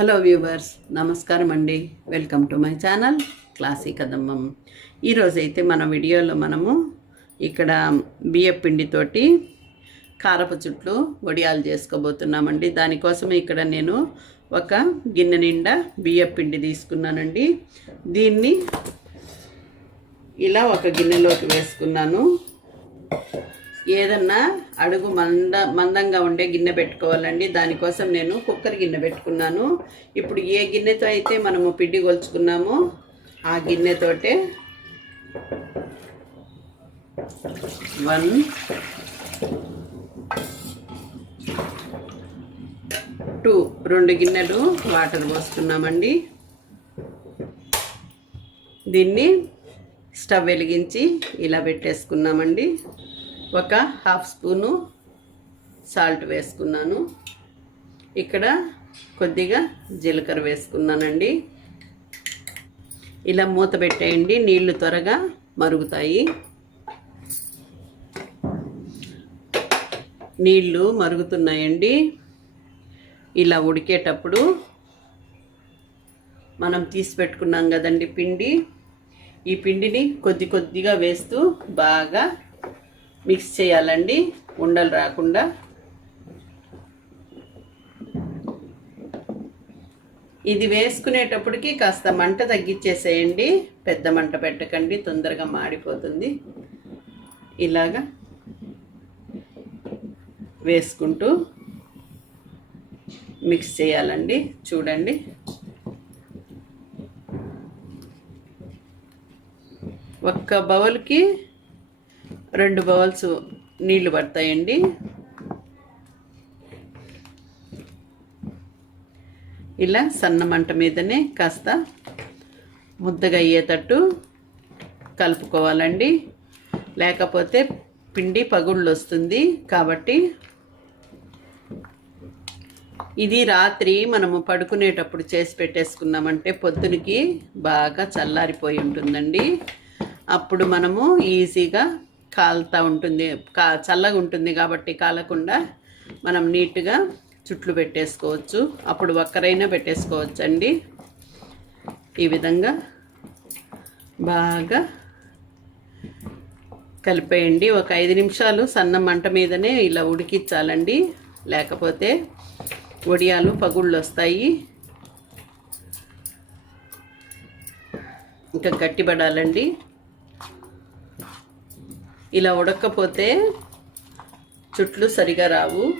Hello viewers నమస్కారం అండి welcome to my channel classy కదమ్మం. ఈరోజైతే మన వీడియోలో మనము ఇక్కడ బియ్య పిండితోటి కారపు చుట్లు వడియాలు చేసుకోబోతున్నామండి. దానికోసం ఇక్కడ నేను ఒక గిన్నె నిండా బియ్య పిండి తీసుకున్నానండి. దీన్ని ఇలా ఒక గిన్నెలోకి వేసుకున్నాను. ఏదన్నా అడుగు మంద మందంగా ఉండే గిన్నె పెట్టుకోవాలండి. దానికోసం నేను కుక్కర్ గిన్నె పెట్టుకున్నాను. ఇప్పుడు ఏ గిన్నెతో అయితే మనము పిండి కొలుచుకున్నామో ఆ గిన్నెతోటే వన్ టూ రెండు గిన్నెలు వాటర్ పోసుకున్నామండి దీన్ని స్టవ్ వెలిగించి ఇలా పెట్టేసుకున్నామండి. ఒక హాఫ్ స్పూను సాల్ట్ వేసుకున్నాను. ఇక్కడ కొద్దిగా జీలకర్ర వేసుకున్నానండి. ఇలా మూత పెట్టేయండి నీళ్ళు త్వరగా మరుగుతాయి. నీళ్ళు మరుగుతున్నాయండి. ఇలా ఉడికేటప్పుడు మనం తీసి పెట్టుకున్నాం కదండి పిండి. ఈ పిండిని కొద్ది కొద్దిగా వేస్తూ బాగా మిక్స్ చేయాలండి. ఉండలు రాకుండా. ఇది వేసుకునేటప్పటికి కాస్త మంట తగ్గించేసేయండి పెద్ద మంట పెట్టకండి. తొందరగా మాడిపోతుంది. ఇలాగా వేసుకుంటూ మిక్స్ చేయాలండి. చూడండి. ఒక్క బౌల్కి రెండు బౌల్స్ నీళ్ళు పడతాయండి. ఇలా సన్న మంట మీదనే కాస్త ముద్దగా అయ్యేటట్టు కలుపుకోవాలండి. లేకపోతే పిండి పగుళ్ళు వస్తుంది కాబట్టి ఇది రాత్రి మనము పడుకునేటప్పుడు చేసి పెట్టేసుకున్నామంటే పొద్దునకి బాగా చల్లారిపోయి ఉంటుందండి. అప్పుడు మనము ఈజీగా కాలుతూ ఉంటుంది కా చల్లగా ఉంటుంది కాబట్టి కాలకుండా మనం నీట్గా చుట్లు పెట్టేసుకోవచ్చు. అప్పుడు ఒక్కరైనా పెట్టేసుకోవచ్చు అండి ఈ విధంగా బాగా కలిపేయండి. ఒక ఐదు నిమిషాలు సన్న మంట మీదనే ఇలా ఉడికించాలండి. లేకపోతే వడియాలు పగుళ్ళు వస్తాయి. ఇంకా గట్టిపడాలండి. ఇలా ఉడకపోతే చుట్లు సరిగా రావు.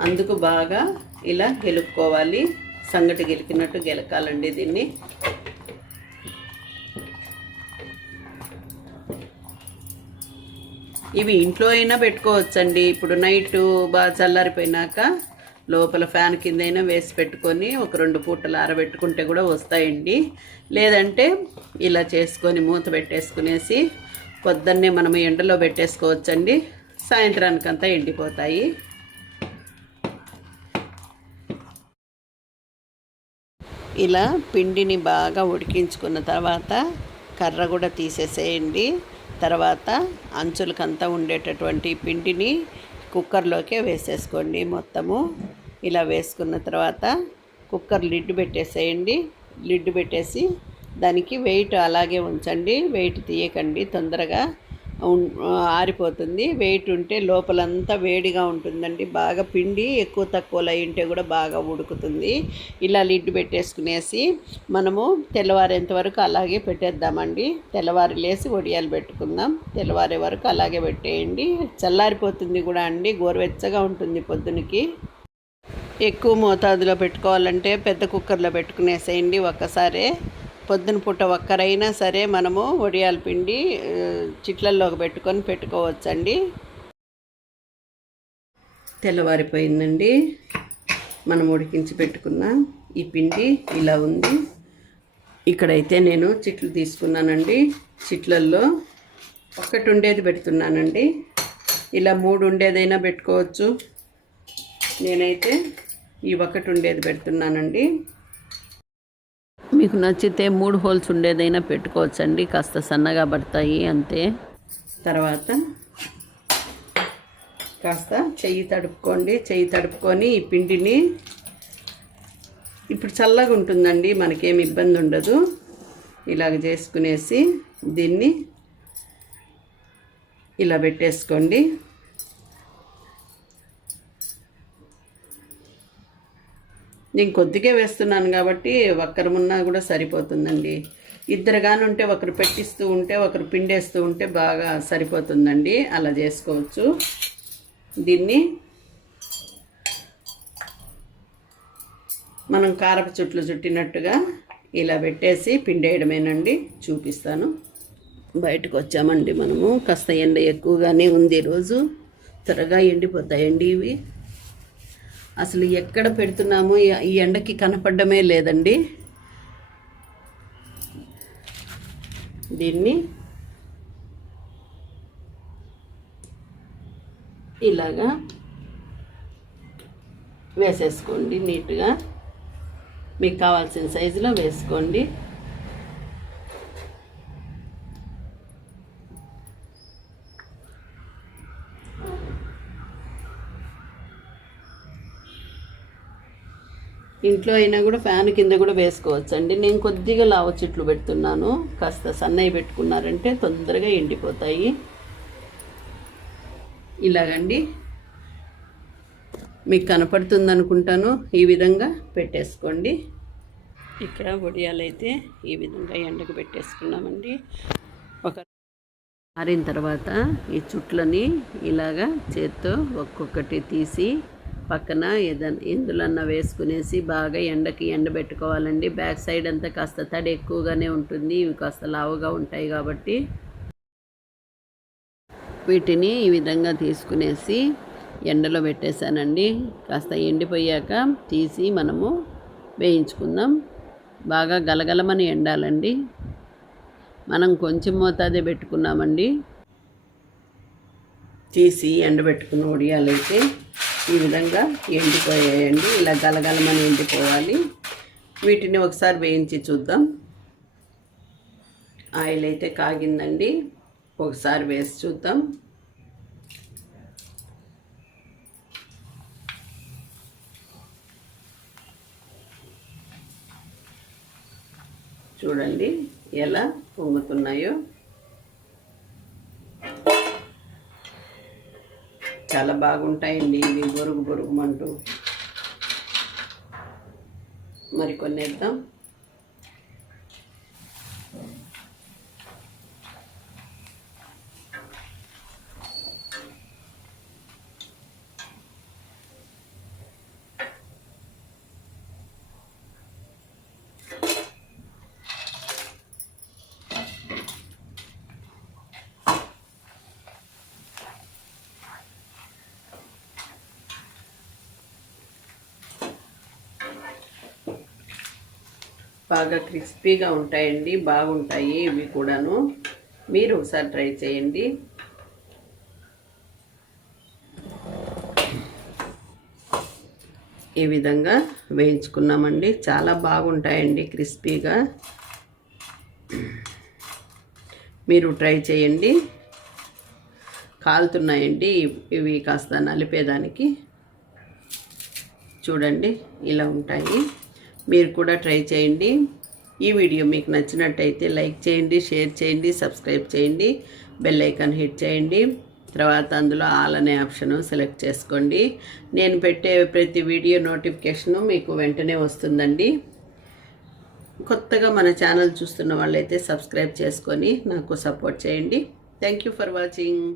అందుకు బాగా ఇలా గెలుపుకోవాలి. సంగటి గెలికినట్టు గెలకాలండి దీన్ని. ఇవి ఇంట్లో అయినా పెట్టుకోవచ్చండి. ఇప్పుడు నైట్ బాగా చల్లారిపోయినాక లోపల ఫ్యాన్ కింద అయినా వేసి పెట్టుకొని ఒక రెండు పూటలు ఆరబెట్టుకుంటే కూడా వస్తాయండి. లేదంటే ఇలా చేసుకొని మూత పెట్టేసుకునేసి పొద్దున్నే మనం ఎండలో పెట్టేసుకోవచ్చండి. సాయంత్రానికంతా ఎండిపోతాయి. ఇలా పిండిని బాగా ఉడికించుకున్న తర్వాత కర్ర కూడా తీసేసేయండి. తర్వాత అంచులకంతా ఉండేటటువంటి పిండిని కుక్కర్లోకే వేసేసుకోండి మొత్తము. ఇలా వేసుకున్న తర్వాత కుక్కర్ లిడ్ పెట్టేసేయండి. లిడ్ పెట్టేసి దానికి వెయిట్ అలాగే ఉంచండి. వెయిట్ తీయకండి తొందరగా ఆరిపోతుంది. వెయిట్ ఉంటే లోపలంతా వేడిగా ఉంటుందండి. బాగా పిండి ఎక్కువ తక్కువలో ఉంటే కూడా బాగా ఉడుకుతుంది. ఇలా లిడ్ పెట్టేసుకునేసి మనము తెల్లవారేంత వరకు అలాగే పెట్టేద్దామండి. తెల్లవారి లేసి వడియాలు పెట్టుకుందాం. తెల్లవారే వరకు అలాగే పెట్టేయండి. చల్లారిపోతుంది కూడా అండి. గోరువెచ్చగా ఉంటుంది పొద్దునకి. ఎక్కువ మోతాదులో పెట్టుకోవాలంటే పెద్ద కుక్కర్లో పెట్టుకునేసేయండి ఒక్కసారే. పొద్దున పూట ఒక్కరైనా సరే మనము వడియాల పిండి చిట్లల్లోకి పెట్టుకొని పెట్టుకోవచ్చండి. తెల్లవారిపోయిందండి. మనం ఉడికించి పెట్టుకున్న ఈ పిండి ఇలా ఉంది. ఇక్కడైతే నేను చిట్లు తీసుకున్నానండి. చిట్లల్లో ఒకటి ఉండేది పెడుతున్నానండి. ఇలా మూడు ఉండేదైనా పెట్టుకోవచ్చు. నేనైతే ఈ ఒకటి ఉండేది పెడుతున్నానండి. మీకు నచ్చితే మూడు హోల్స్ ఉండేదైనా పెట్టుకోవచ్చండి. కాస్త సన్నగా పడతాయి అంతే. తర్వాత కాస్త చెయ్యి తడుపుకోండి. చెయ్యి తడుపుకొని ఈ పిండిని ఇప్పుడు చల్లగా ఉంటుందండి. మనకేమి ఇబ్బంది ఉండదు. ఇలాగ చేసుకునేసి దీన్ని ఇలా పెట్టేసుకోండి. నేను కొద్దిగా వేస్తున్నాను కాబట్టి ఒక్కరమున్నా కూడా సరిపోతుందండి. ఇద్దరుగాని ఉంటే ఒకరు పెట్టిస్తూ ఉంటే ఒకరు పిండేస్తూ ఉంటే బాగా సరిపోతుందండి. అలా చేసుకోవచ్చు. దీన్ని మనం కారపు చుట్లు చుట్టినట్టుగా ఇలా పెట్టేసి పిండేయడమేనండి. చూపిస్తాను. బయటకు వచ్చామండి మనము. కాస్త ఎండ ఎక్కువగానే ఉంది ఈరోజు త్వరగా ఎండిపోతాయండి ఇవి. అసలు ఎక్కడ పెడుతున్నాము ఈ- ఈ ఎండకి కనపడమే లేదండి. దీన్ని ఇలాగా వేసేసుకోండి నీట్గా. మీకు కావాల్సిన సైజులో వేసుకోండి. ఇంట్లో అయినా కూడా ఫ్యాన్ కింద కూడా వేసుకోవచ్చు అండి నేను కొద్దిగా లావ చెట్లు పెడుతున్నాను. కాస్త సన్నయ్య పెట్టుకున్నారంటే తొందరగా ఎండిపోతాయి. ఇలాగండి. మీకు కనపడుతుంది అనుకుంటాను ఈ విధంగా పెట్టేసుకోండి. ఇక్కడ వడియాలైతే ఈ విధంగా ఎండకు పెట్టేసుకున్నామండి. ఒక ఆరిన తర్వాత ఈ చుట్లని ఇలాగా చేత్తో ఒక్కొక్కటి తీసి పక్కన ఏదన్నా ఎందులన్నా వేసుకునేసి బాగా ఎండకి ఎండబెట్టుకోవాలండి. బ్యాక్ సైడ్ అంతా కాస్త తడి ఎక్కువగానే ఉంటుంది. ఇవి కాస్త లావుగా ఉంటాయి కాబట్టి వీటిని ఈ విధంగా తీసుకునేసి ఎండలో పెట్టేశానండి. కాస్త ఎండిపోయాక తీసి మనము వేయించుకుందాం. బాగా గలగలమని ఎండాలండి. మనం కొంచెం మోతాదే పెట్టుకున్నామండి. తీసి ఎండబెట్టుకున్న ఉడియాలైతే ఈ విధంగా ఎండిపోయాయండి. ఇలా గలగలమని ఎండిపోవాలి. వీటిని ఒకసారి వేయించి చూద్దాం. ఆయిల్ అయితే కాగిందండి. ఒకసారి వేసి చూద్దాం. చూడండి ఎలా పొంగుతున్నాయో. చాలా బాగుంటాయండి. ఇవి బొరుగు బొరుగుమంటూ. మరి కొన్ని వేద్దాం బాగా క్రిస్పీగా ఉంటాయండి బాగుంటాయి ఇవి కూడాను. మీరు ఒకసారి ట్రై చేయండి. ఈ విధంగా వేయించుకున్నామండి. చాలా బాగుంటాయండి క్రిస్పీగా. మీరు ట్రై చేయండి. కాలుతున్నాయండి ఇవి కాస్త నలిపేదానికి. చూడండి ఇలా ఉంటాయి. మీరు కూడా ట్రై చేయండి. ఈ వీడియో మీకు నచ్చినట్టయితే లైక్ చేయండి షేర్ చేయండి సబ్స్క్రైబ్ చేయండి బెల్ ఐకాన్ హిట్ చేయండి. తర్వాత అందులో ఆల్ అనే ఆప్షన్ సెలెక్ట్ చేసుకోండి. నేను పెట్టే ప్రతి వీడియో నోటిఫికేషను మీకు వెంటనే వస్తుందండి. కొత్తగా మన ఛానల్ చూస్తున్న వాళ్ళైతే సబ్స్క్రైబ్ చేసుకొని నాకు సపోర్ట్ చేయండి. Thank you for watching.